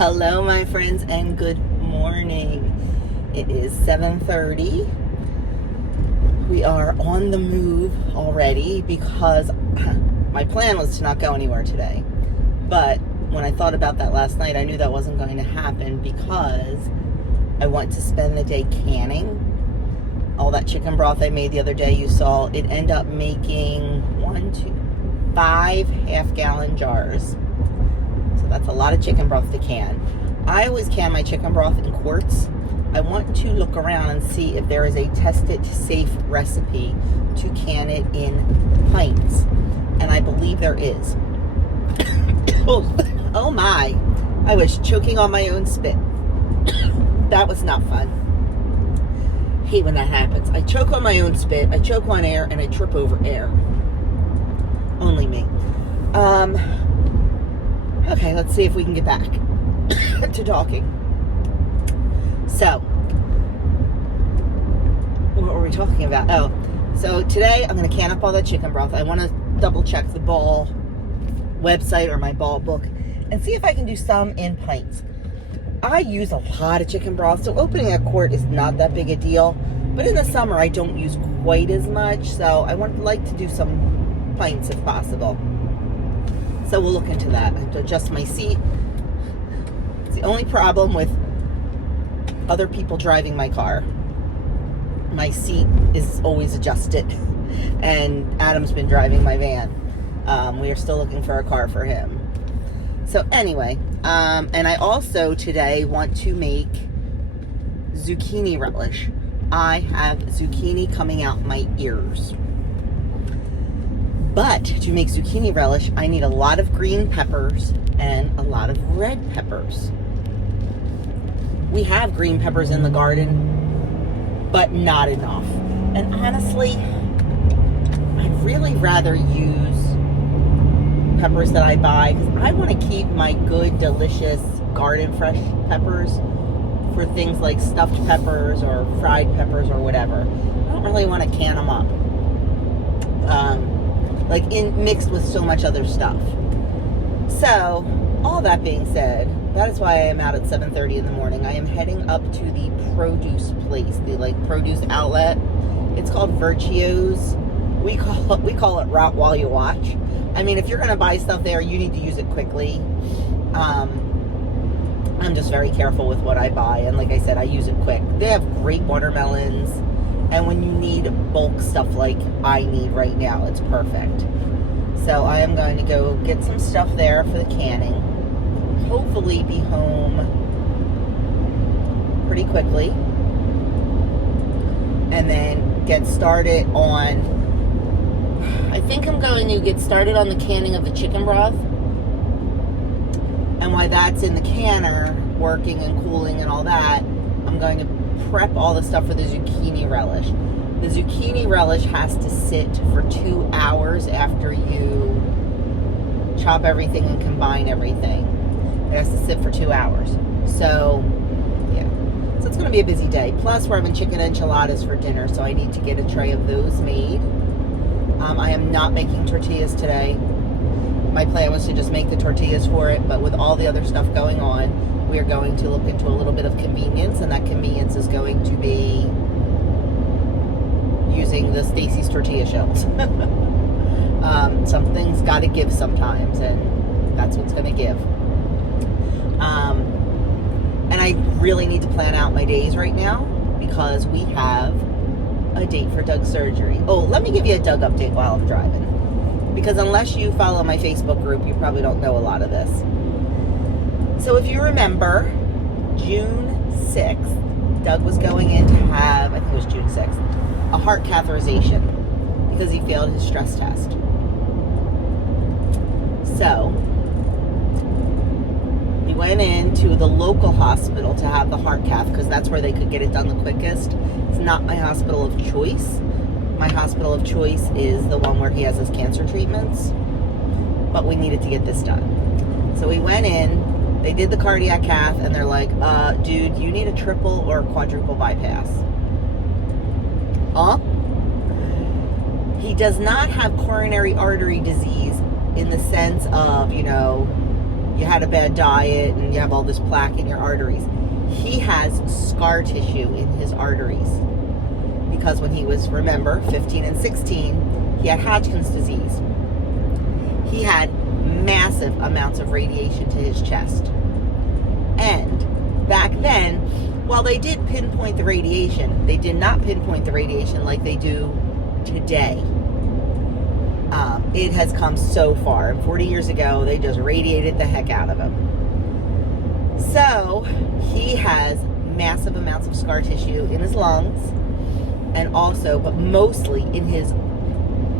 Hello, my friends, and good morning. It is 7:30. We are on the move already because my plan was to not go anywhere today. But when I thought about that last night, I knew that wasn't going to happen because I want to spend the day canning. All that chicken broth I made the other day, you saw, it ended up making 5 half-gallon jars. So that's a lot of chicken broth to can. I always can my chicken broth in quarts. I want to look around and see if there is a tested safe recipe to can it in pints. And I believe there is. Oh my. I was choking on my own spit. That was not fun. Hate when that happens. I choke on my own spit, I choke on air, and I trip over air. Only me. Okay, let's see if we can get back to talking. So, what were we talking about? Oh, so today I'm going to can up all that chicken broth. I want to double check the Ball website or my Ball book and see if I can do some in pints. I use a lot of chicken broth, so opening a quart is not that big a deal. But in the summer, I don't use quite as much, so I would like to do some pints if possible. So we'll look into that. I have to adjust my seat. It's the only problem with other people driving my car. My seat is always adjusted, and Adam's been driving my van. We are still looking for a car for him. So anyway, and I also today want to make zucchini relish. I have zucchini coming out my ears. But to make zucchini relish, I need a lot of green peppers and a lot of red peppers. We have green peppers in the garden, but not enough. And honestly, I'd really rather use peppers that I buy because I want to keep my good, delicious garden fresh peppers for things like stuffed peppers or fried peppers or whatever. I don't really want to can them up. Mixed with so much other stuff. So, all that being said, that is why I am out at 7:30 in the morning. I am heading up to the produce place, the produce outlet. It's called Virtuo's. We call it route while you watch. I mean, if you're going to buy stuff there, you need to use it quickly. I'm just very careful with what I buy, and like I said, I use it quick. They have great watermelons, and when you need bulk stuff like I need right now, it's perfect. So I am going to go get some stuff there for the canning. Hopefully be home pretty quickly, and then get started on, I think I'm going to get started on the canning of the chicken broth. And while that's in the canner, working and cooling and all that, I'm going to prep all the stuff for the zucchini relish. The zucchini relish has to sit for 2 hours after you chop everything and combine everything. It has to sit for 2 hours. So, yeah. So it's going to be a busy day. Plus, we're having chicken enchiladas for dinner, so I need to get a tray of those made. I am not making tortillas today. My plan was to just make the tortillas for it, but with all the other stuff going on, we are going to look into a little bit of convenience, and that convenience is going to be using the Stacy's tortilla shells. Something's got to give sometimes, and that's what's going to give. And I really need to plan out my days right now because we have a date for Doug's surgery. Oh, let me give you a Doug update while I'm driving. Because unless you follow my Facebook group, you probably don't know a lot of this. So if you remember, June 6th, Doug was going in to have, I think it was June 6th, a heart catheterization because he failed his stress test. So, we went into the local hospital to have the heart cath because that's where they could get it done the quickest. It's not my hospital of choice. My hospital of choice is the one where he has his cancer treatments, but we needed to get this done. So we went in, they did the cardiac cath, and they're like, dude, you need a triple or quadruple bypass. He does not have coronary artery disease in the sense of, you had a bad diet and you have all this plaque in your arteries. He has scar tissue in his arteries because when he was, remember, 15 and 16, he had Hodgkin's disease. He had massive amounts of radiation to his chest. And back then, while they did pinpoint the radiation, they did not pinpoint the radiation like they do today. It has come so far. 40 years ago, they just radiated the heck out of him. So he has massive amounts of scar tissue in his lungs, and also, but mostly in his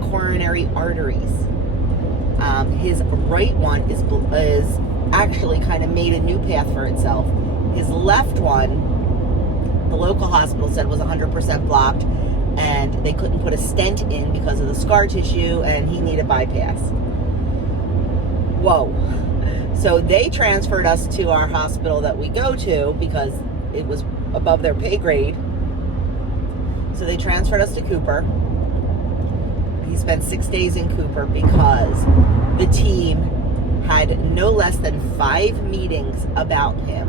coronary arteries. His right one is actually kind of made a new path for itself. His left one, the local hospital said was 100% blocked, and they couldn't put a stent in because of the scar tissue, and he needed bypass. Whoa. So they transferred us to our hospital that we go to because it was above their pay grade. So they transferred us to Cooper. He spent 6 days in Cooper because the team had no less than 5 meetings about him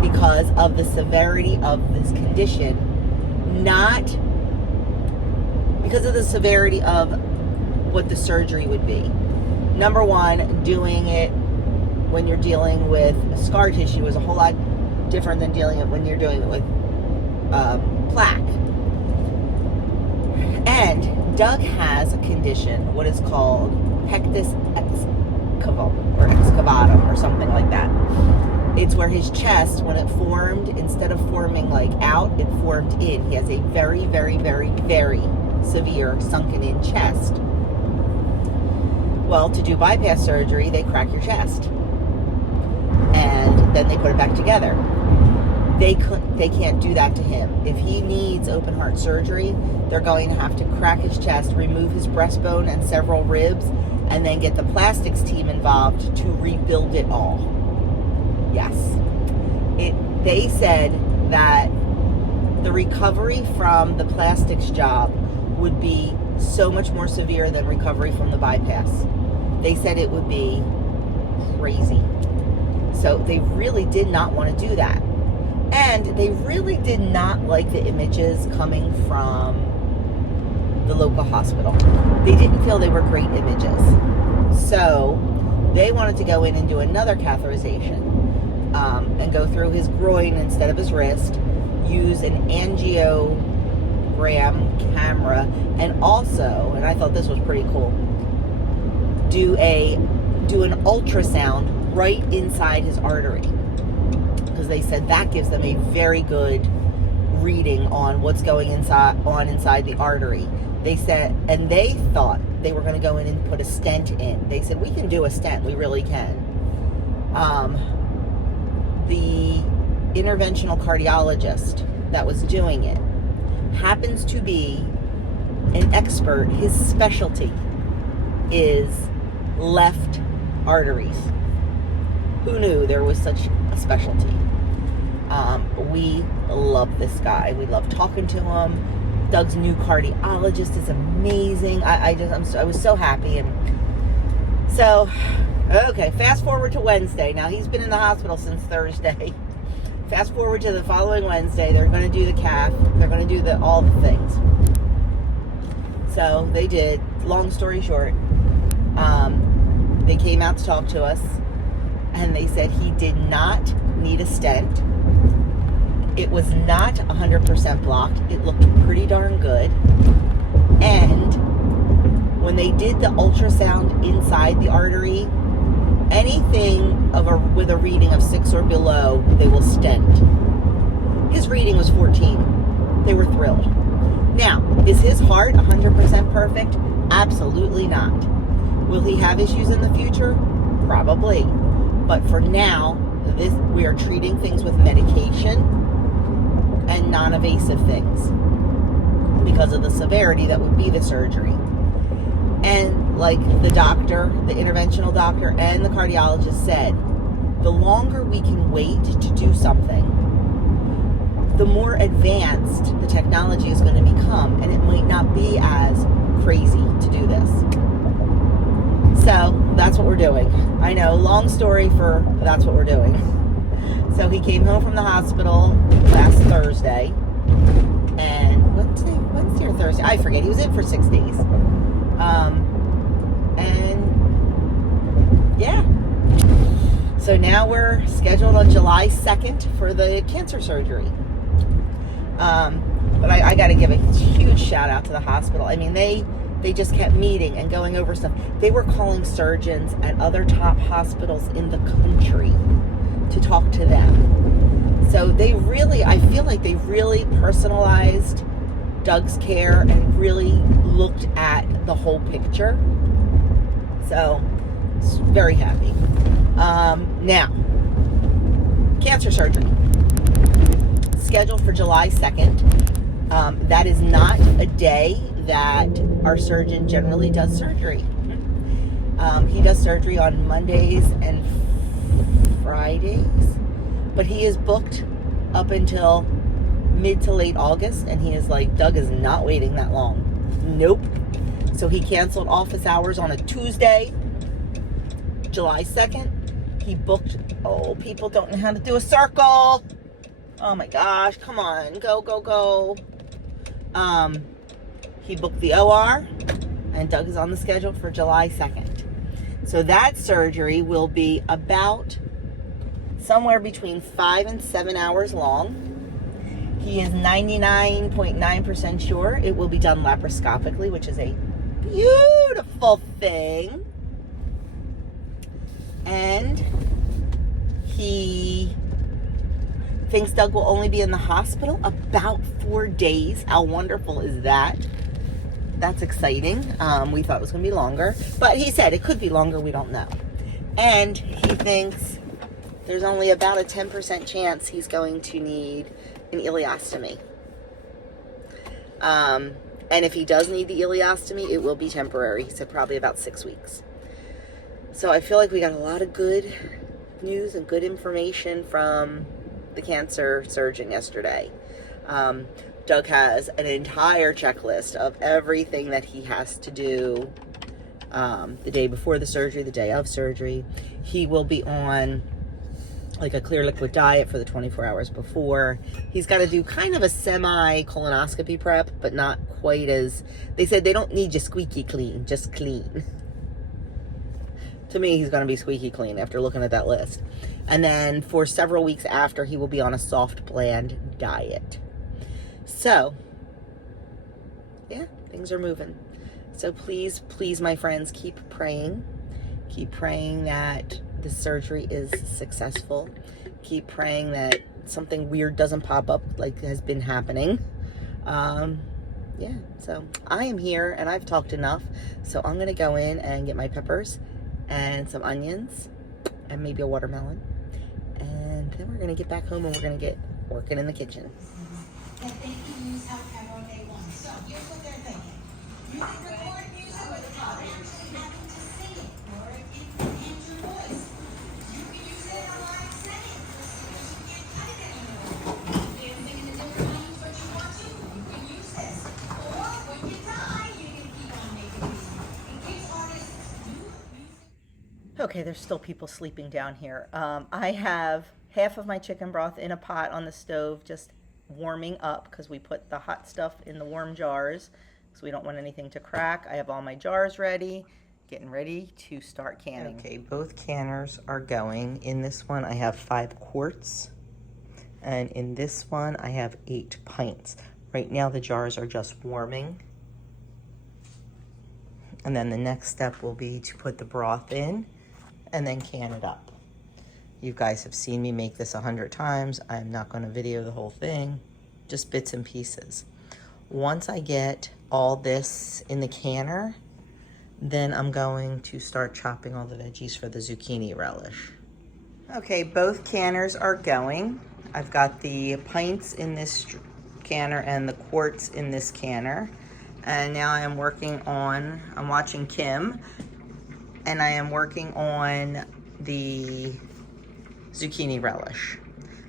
because of the severity of this condition, not because of the severity of what the surgery would be. Number one, doing it when you're dealing with scar tissue is a whole lot different than dealing it when you're doing it with plaque. And Doug has a condition, what is called pectus excavatum or something like that. It's where his chest, when it formed, instead of forming like out, it formed in. He has a very, very, very, very severe sunken in chest. Well, to do bypass surgery, they crack your chest. And then they put it back together. They can't do that to him. If he needs open heart surgery, they're going to have to crack his chest, remove his breastbone and several ribs, and then get the plastics team involved to rebuild it all. Yes. They said that the recovery from the plastics job would be so much more severe than recovery from the bypass. They said it would be crazy. So they really did not want to do that. And they really did not like the images coming from the local hospital. They didn't feel they were great images. So they wanted to go in and do another catheterization and go through his groin instead of his wrist, use an angiogram camera, and also, and I thought this was pretty cool, do an ultrasound right inside his artery, because they said that gives them a very good reading on what's going inside the artery. They said, and they thought they were going to go in and put a stent in. They said, we can do a stent, we really can. The interventional cardiologist that was doing it happens to be an expert. His specialty is left arteries. Who knew there was such a specialty? We love this guy. We love talking to him. Doug's new cardiologist is amazing. I was so happy. And so, okay, fast forward to Wednesday. Now, he's been in the hospital since Thursday. Fast forward to the following Wednesday. They're going to do the cath. They're going to do all the things. So they did. Long story short, they came out to talk to us, and they said he did not need a stent. It was not 100% blocked. It looked pretty darn good. And when they did the ultrasound inside the artery, anything with a reading of 6 or below, they will stent. His reading was 14. They were thrilled. Now, is his heart 100% perfect? Absolutely not. Will he have issues in the future? Probably. But for now, we are treating things with medication and non-invasive things because of the severity that would be the surgery. And like the doctor, the interventional doctor, and the cardiologist said, the longer we can wait to do something, the more advanced the technology is going to become, and it might not be as crazy to do this. So that's that's what we're doing. I know, long story for that's what we're doing. So he came home from the hospital last Thursday, and Wednesday or Thursday, I forget. He was in for 6 days. And yeah. So now we're scheduled on July 2nd for the cancer surgery. But I got to give a huge shout out to the hospital. I mean, they just kept meeting and going over stuff. They were calling surgeons at other top hospitals in the country to talk to them. So I feel like they really personalized Doug's care and really looked at the whole picture. So, very happy. Now, cancer surgery. Scheduled for July 2nd. That is not a day that our surgeon generally does surgery. He does surgery on Mondays and Fridays, but he is booked up until mid to late August, and he is like, Doug is not waiting that long. Nope. So he canceled office hours on a Tuesday, July 2nd. He booked, people don't know how to do a circle. Oh my gosh, come on, go. He booked the OR, and Doug is on the schedule for July 2nd. So that surgery will be about somewhere between 5 and 7 hours long. He is 99.9% sure it will be done laparoscopically, which is a beautiful thing. And he thinks Doug will only be in the hospital about 4 days. How wonderful is that? That's exciting. We thought it was going to be longer, but he said it could be longer. We don't know. And he thinks there's only about a 10% chance he's going to need an ileostomy. And if he does need the ileostomy, it will be temporary. He said probably about 6 weeks. So I feel like we got a lot of good news and good information from the cancer surgeon yesterday. Doug has an entire checklist of everything that he has to do the day before the surgery, the day of surgery. He will be on like a clear liquid diet for the 24 hours before. He's got to do kind of a semi-colonoscopy prep, but not quite as, they said they don't need you squeaky clean, just clean. To me, he's going to be squeaky clean after looking at that list. And then for several weeks after, he will be on a soft, bland diet. So, yeah, things are moving. So please, my friends, keep praying. Keep praying that the surgery is successful. Keep praying that something weird doesn't pop up like has been happening. Yeah, so I am here and I've talked enough. So I'm going to go in and get my peppers and some onions and maybe a watermelon. And then we're going to get back home and we're going to get working in the kitchen. That they can use however they want. So here's what they're thinking. You can record music without actually having to sing it, or it can enhance your voice. You can use it in a live setting, because you can't cut it anymore. If you're singing a different language but you want to, you can use this. Or when you die, you can keep on making music. In case artists do music. Okay, there's still people sleeping down here. I have half of my chicken broth in a pot on the stove, just warming up because we put the hot stuff in the warm jars so we don't want anything to crack. I have all my jars ready, getting ready to start canning. Okay, both canners are going. In this one I have 5 quarts, and in this one I have 8 pints. Right now the jars are just warming, and then the next step will be to put the broth in and then can it up. You guys have seen me make this 100 times. I'm not going to video the whole thing, just bits and pieces. Once I get all this in the canner, then I'm going to start chopping all the veggies for the zucchini relish. Okay, both canners are going. I've got the pints in this canner and the quarts in this canner. And now I'm watching Kim, and I am working on the zucchini relish.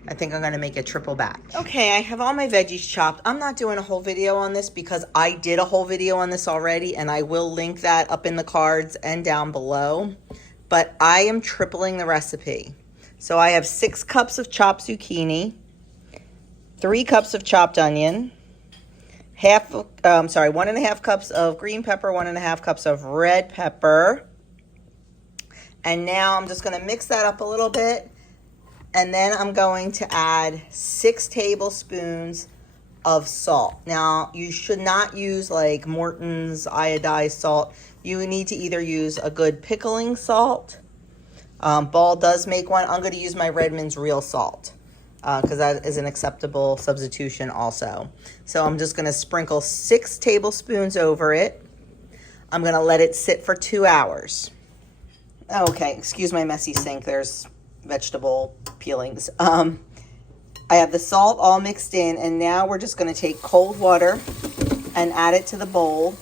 I think I'm gonna make a triple batch. Okay, I have all my veggies chopped. I'm not doing a whole video on this because I did a whole video on this already, and I will link that up in the cards and down below. but I am tripling the recipe. So I have 6 cups of chopped zucchini, 3 cups of chopped onion, 1.5 cups of green pepper, 1.5 cups of red pepper. And now I'm just going to mix that up a little bit. And then I'm going to add 6 tablespoons of salt. Now, you should not use like Morton's iodized salt. You need to either use a good pickling salt. Ball does make one. I'm going to use my Redmond's real salt because that is an acceptable substitution also. So I'm just going to sprinkle 6 tablespoons over it. I'm going to let it sit for 2 hours. Okay, excuse my messy sink. There's vegetable peelings. I have the salt all mixed in, and now we're just going to take cold water and add it to the bowl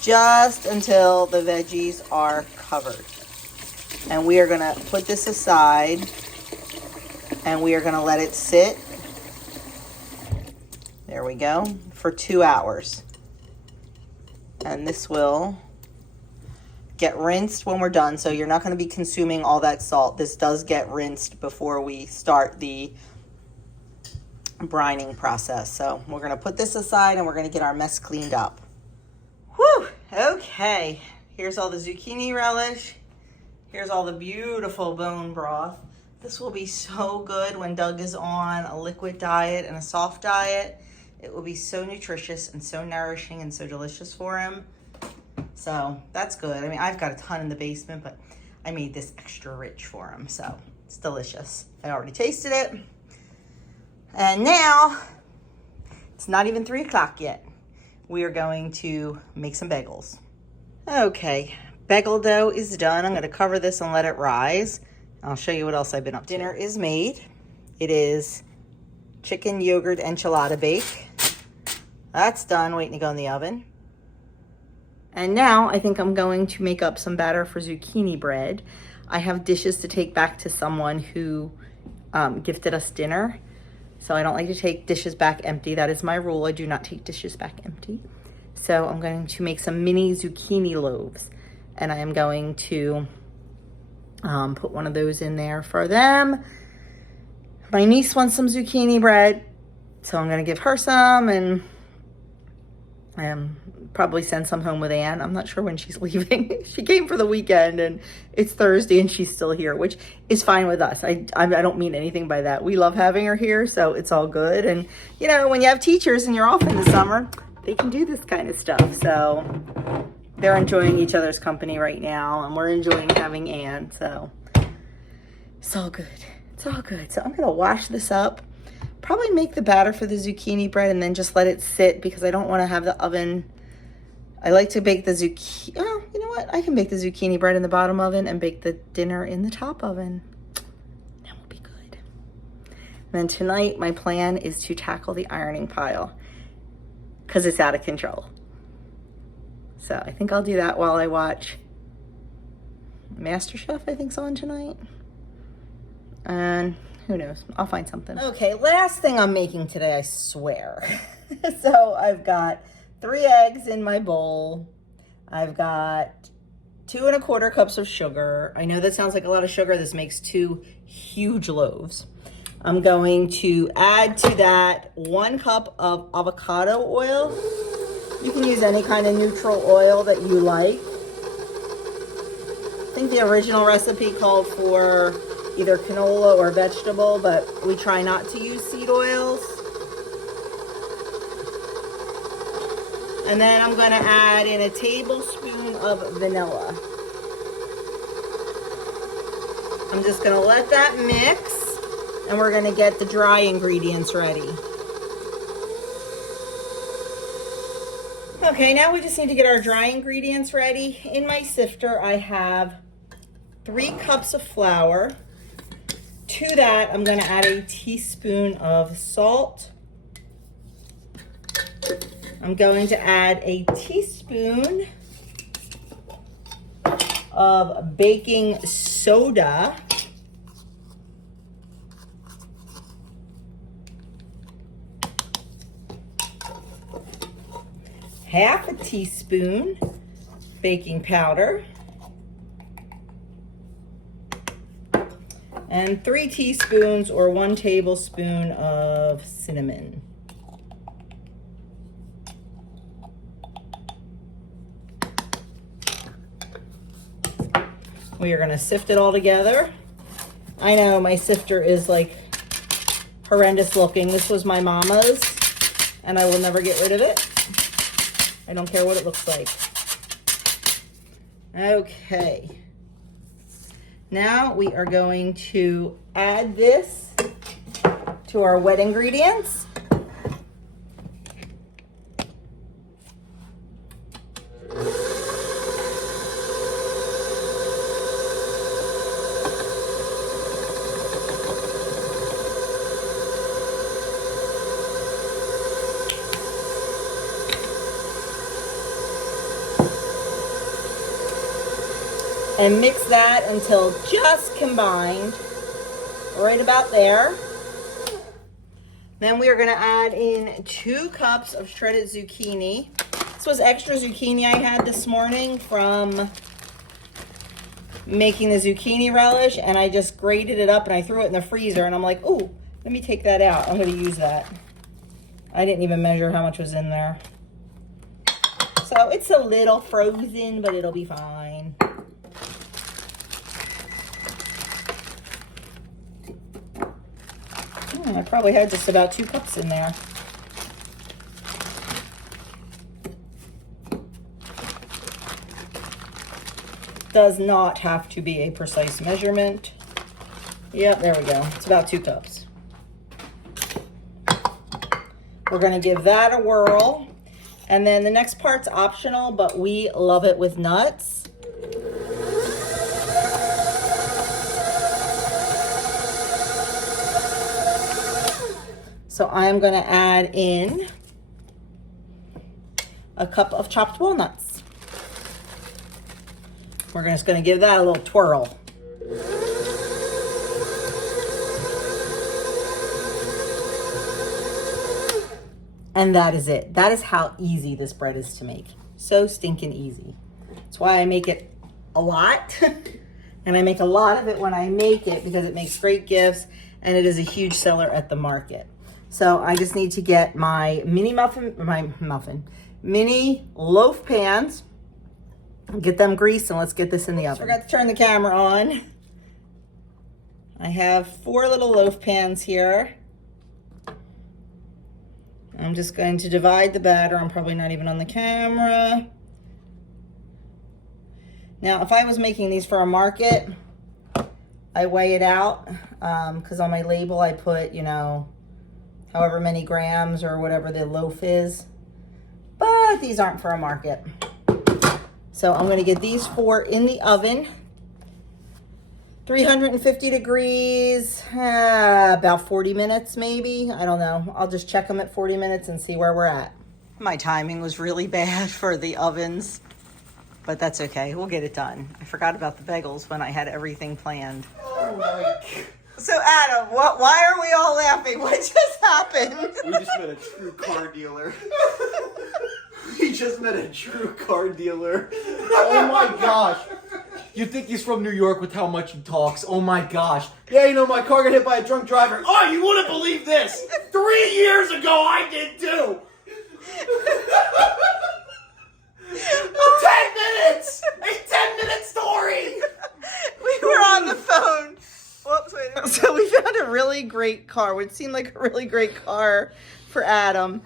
just until the veggies are covered. And we are going to put this aside, and we are going to let it sit, there we go, for 2 hours. And this will get rinsed when we're done, so you're not going to be consuming all that salt. This does get rinsed before we start the brining process. So we're going to put this aside, and we're going to get our mess cleaned up. Whew, okay. Here's all the zucchini relish. Here's all the beautiful bone broth. This will be so good when Doug is on a liquid diet and a soft diet. It will be so nutritious and so nourishing and so delicious for him. So that's good. I mean, I've got a ton in the basement, but I made this extra rich for him. So it's delicious. I already tasted it. And now, it's not even 3 o'clock yet. We are going to make some bagels. Okay, bagel dough is done. I'm going to cover this and let it rise. I'll show you what else I've been up to. Dinner is made. It is chicken yogurt enchilada bake. That's done, waiting to go in the oven. And now I think I'm going to make up some batter for zucchini bread. I have dishes to take back to someone who gifted us dinner. So I don't like to take dishes back empty. That is my rule. I do not take dishes back empty. So I'm going to make some mini zucchini loaves. And I am going to put one of those in there for them. My niece wants some zucchini bread, so I'm going to give her some, and probably send some home with Anne. I'm not sure when she's leaving. She came for the weekend, and it's Thursday, and she's still here, which is fine with us. I don't mean anything by that. We love having her here, so it's all good. And, you know, when you have teachers and you're off in the summer, they can do this kind of stuff. So they're enjoying each other's company right now, and we're enjoying having Anne, so it's all good. It's all good. So I'm going to wash this up, probably make the batter for the zucchini bread, and then just let it sit because I don't want to have the oven. I like to bake the zucchini. Oh, you know what? I can bake the zucchini bread in the bottom oven and bake the dinner in the top oven. That will be good. And then tonight, my plan is to tackle the ironing pile because it's out of control. So I think I'll do that while I watch MasterChef, I think's on tonight. And who knows? I'll find something. Okay, last thing I'm making today, I swear. So I've got 3 eggs in my bowl. I've got 2¼ cups of sugar. I know that sounds like a lot of sugar. This makes 2 huge loaves. I'm going to add to that 1 cup of avocado oil. You can use any kind of neutral oil that you like. I think the original recipe called for either canola or vegetable, but we try not to use seed oils. And then I'm going to add in a tablespoon of vanilla. I'm just going to let that mix, and we're going to get the dry ingredients ready. Okay, now we just need to get our dry ingredients ready. In my sifter, I have 3 cups of flour. To that, I'm going to add a teaspoon of salt. I'm going to add a teaspoon of baking soda. ½ teaspoon baking powder. And 3 teaspoons or 1 tablespoon of cinnamon. We are gonna sift it all together. I know my sifter is like horrendous looking. This was my mama's and I will never get rid of it. I don't care what it looks like. Okay. Now we are going to add this to our wet ingredients. And mix that until just combined, right about there. Then we are gonna add in 2 cups of shredded zucchini. This was extra zucchini I had this morning from making the zucchini relish, and I just grated it up and I threw it in the freezer, and I'm like, oh, let me take that out. I'm gonna use that. I didn't even measure how much was in there. So it's a little frozen, but it'll be fine. I probably had just about 2 cups in there. Does not have to be a precise measurement. Yep, there we go. It's about 2 cups. We're gonna give that a whirl. And then the next part's optional, but we love it with nuts. So I'm going to add in a cup of chopped walnuts. We're just going to give that a little twirl. And that is it. That is how easy this bread is to make. So stinking easy. That's why I make it a lot. And I make a lot of it when I make it because it makes great gifts and it is a huge seller at the market. So I just need to get my mini loaf pans, get them greased, and let's get this in the oven. Forgot to turn the camera on. I have 4 little loaf pans here. I'm just going to divide the batter. I'm probably not even on the camera. Now, if I was making these for a market, I weigh it out because on my label I put, you know, however many grams or whatever the loaf is. But these aren't for a market. So I'm gonna get these 4 in the oven. 350 degrees, about 40 minutes maybe. I don't know. I'll just check them at 40 minutes and see where we're at. My timing was really bad for the ovens, but that's okay. We'll get it done. I forgot about the bagels when I had everything planned. Oh my God. So Adam, why are we all laughing? What just happened? We just met a true car dealer. We just met a true car dealer. Oh my gosh. You think he's from New York with how much he talks. Oh my gosh. Yeah, you know, my car got hit by a drunk driver. Oh, you wouldn't believe this. 3 years ago, I did too. 10 minutes. A 10-minute story. We were on the phone. Whoops, wait a minute. So we found a really great car, what seemed like a really great car for Adam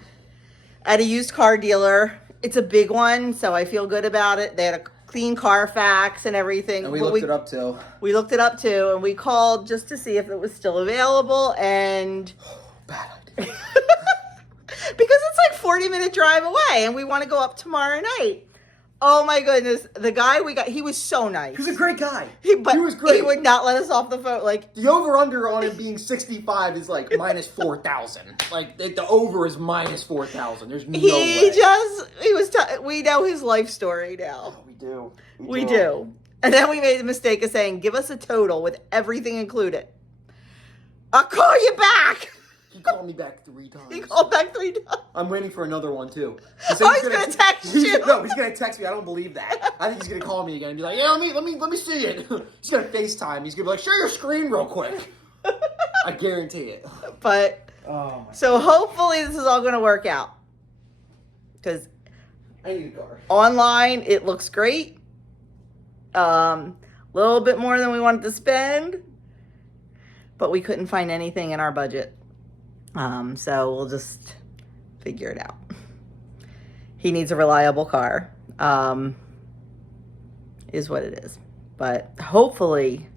at a used car dealer. It's a big one, so I feel good about it. They had a clean Carfax and everything. And we looked it up too. We looked it up too, and we called just to see if it was still available, and Bad idea. because it's like 40-minute drive away, and we want to go up tomorrow night. Oh my goodness, the guy we got, he was so nice. He was a great guy. He was great. He would not let us off the phone. Like, the over-under on it being 65 is like minus 4,000. Like, the over is minus 4,000. There's no way. We know his life story now. Oh, we do. We do. And then we made the mistake of saying, give us a total with everything included. I'll call you back. He called me back 3 times. He called back 3 times. I'm waiting for another one too. He's gonna text you. No, he's gonna text me. I don't believe that. I think he's gonna call me again and be like, "Yeah, let me see it." He's gonna FaceTime. He's gonna be like, "Share your screen real quick." I guarantee it. But so hopefully this is all gonna work out. Because I need a car. online it looks great. Little bit more than we wanted to spend, but we couldn't find anything in our budget. So we'll just figure it out. He needs a reliable car, is what it is. But hopefully,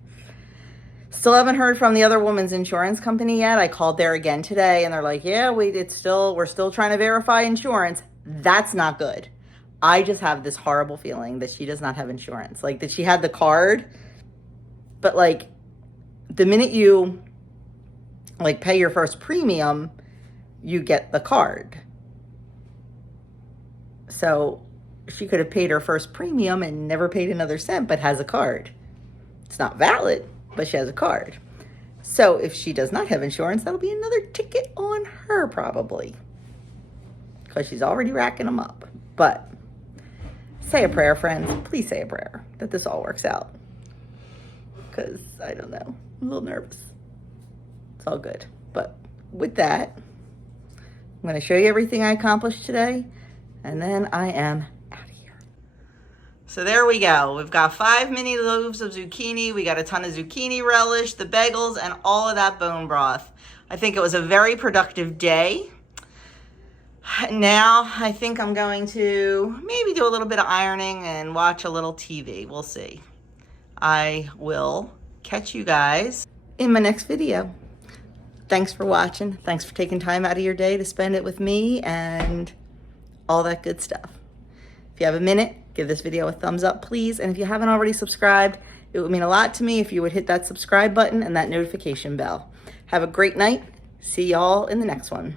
still haven't heard from the other woman's insurance company yet. I called there again today and they're like, yeah, we're still trying to verify insurance. That's not good. I just have this horrible feeling that she does not have insurance. Like that she had the card, but like the minute you like pay your first premium, you get the card. So she could have paid her first premium and never paid another cent, but has a card. It's not valid, but she has a card. So if she does not have insurance, that'll be another ticket on her probably, because she's already racking them up. But say a prayer, friends. Please say a prayer that this all works out. Because, I don't know, I'm a little nervous. It's all good. But with that, I'm going to show you everything I accomplished today. And then I am out of here. So there we go. We've got 5 mini loaves of zucchini. We got a ton of zucchini relish, the bagels, and all of that bone broth. I think it was a very productive day. Now, I think I'm going to maybe do a little bit of ironing and watch a little TV. We'll see. I will catch you guys in my next video. Thanks for watching. Thanks for taking time out of your day to spend it with me and all that good stuff. If you have a minute, give this video a thumbs up, please. And if you haven't already subscribed, it would mean a lot to me if you would hit that subscribe button and that notification bell. Have a great night. See y'all in the next one.